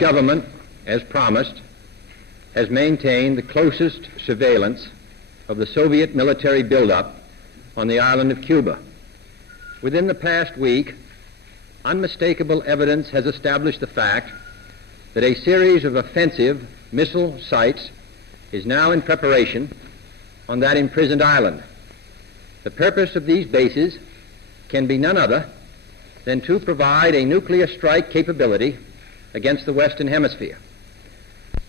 government, as promised, has maintained the closest surveillance of the Soviet military buildup on the island of Cuba. Within the past week, unmistakable evidence has established the fact that a series of offensive missile sites is now in preparation on that imprisoned island. The purpose of these bases can be none other than to provide a nuclear strike capability against the Western Hemisphere.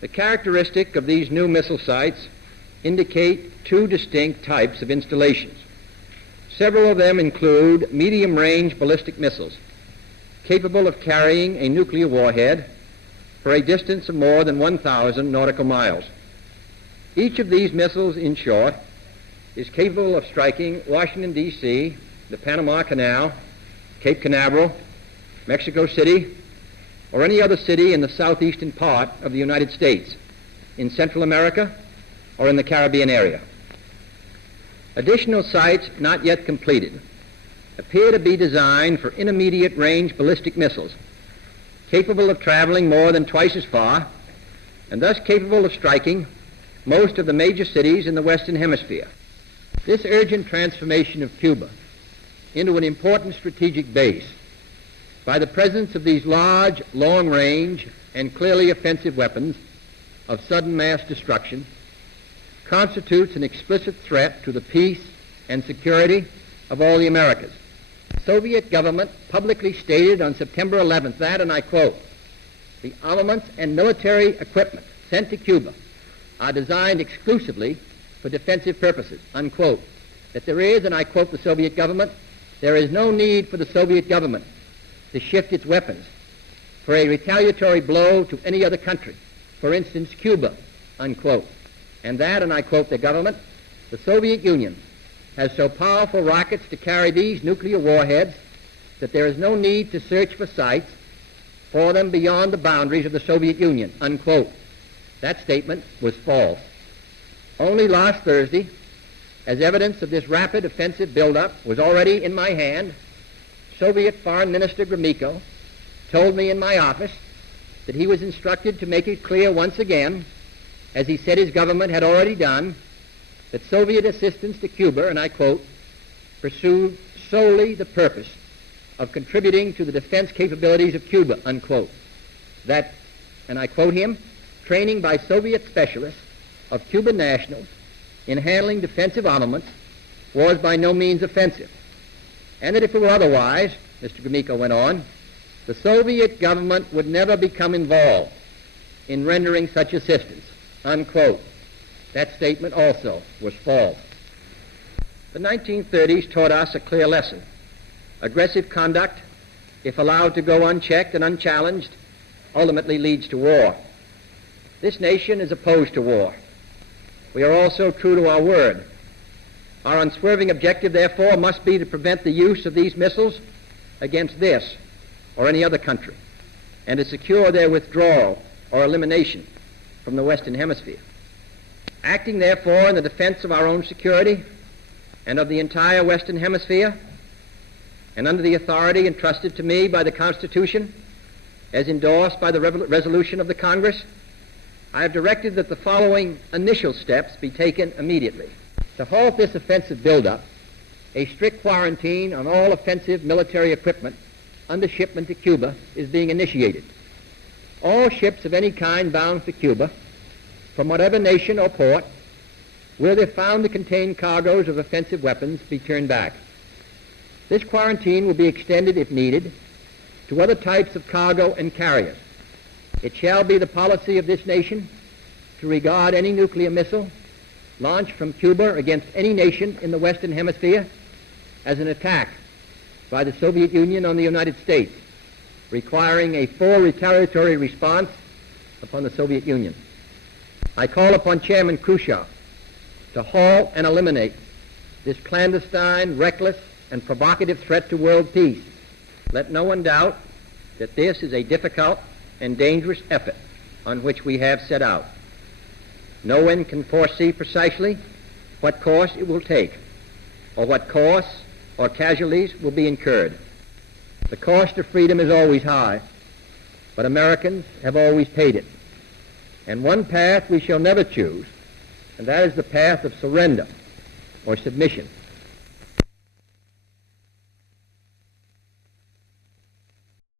The characteristic of these new missile sites indicate two distinct types of installations. Several of them include medium-range ballistic missiles capable of carrying a nuclear warhead for a distance of more than 1,000 nautical miles. Each of these missiles, in short, is capable of striking Washington, D.C., the Panama Canal, Cape Canaveral, Mexico City, or any other city in the southeastern part of the United States, in Central America, or in the Caribbean area. Additional sites not yet completed appear to be designed for intermediate-range ballistic missiles, capable of traveling more than twice as far, and thus capable of striking most of the major cities in the Western Hemisphere. This urgent transformation of Cuba into an important strategic base by the presence of these large, long-range, and clearly offensive weapons of sudden mass destruction constitutes an explicit threat to the peace and security of all the Americas. The Soviet government publicly stated on September 11th that, and I quote, "The armaments and military equipment sent to Cuba are designed exclusively for defensive purposes," unquote. That there is, and I quote the Soviet government, "there is no need for the Soviet government to shift its weapons for a retaliatory blow to any other country, for instance, Cuba," unquote. And that, and I quote the government, "the Soviet Union has so powerful rockets to carry these nuclear warheads that there is no need to search for sites for them beyond the boundaries of the Soviet Union," unquote. That statement was false. Only last Thursday, as evidence of this rapid offensive buildup was already in my hand, Soviet Foreign Minister Gromyko told me in my office that he was instructed to make it clear once again, as he said his government had already done, that Soviet assistance to Cuba, and I quote, "pursued solely the purpose of contributing to the defense capabilities of Cuba," unquote. That, and I quote him, "training by Soviet specialists of Cuban nationals in handling defensive armaments was by no means offensive. And that if it were otherwise," Mr. Gromyko went on, "the Soviet government would never become involved in rendering such assistance," unquote. That statement also was false. The 1930s taught us a clear lesson. Aggressive conduct, if allowed to go unchecked and unchallenged, ultimately leads to war. This nation is opposed to war. We are also true to our word. Our unswerving objective, therefore, must be to prevent the use of these missiles against this or any other country, and to secure their withdrawal or elimination from the Western Hemisphere. Acting, therefore, in the defense of our own security and of the entire Western Hemisphere, and under the authority entrusted to me by the Constitution, as endorsed by the resolution of the Congress, I have directed that the following initial steps be taken immediately. To halt this offensive buildup, a strict quarantine on all offensive military equipment under shipment to Cuba is being initiated. All ships of any kind bound for Cuba, from whatever nation or port, will, if found to contain cargoes of offensive weapons, be turned back. This quarantine will be extended, if needed, to other types of cargo and carriers. It shall be the policy of this nation to regard any nuclear missile launched from Cuba against any nation in the Western Hemisphere as an attack by the Soviet Union on the United States, requiring a full retaliatory response upon the Soviet Union. I call upon Chairman Khrushchev to halt and eliminate this clandestine, reckless, and provocative threat to world peace. Let no one doubt that this is a difficult and dangerous effort on which we have set out. No one can foresee precisely what course it will take, or what costs or casualties will be incurred. The cost of freedom is always high, but Americans have always paid it. And one path we shall never choose, and that is the path of surrender or submission.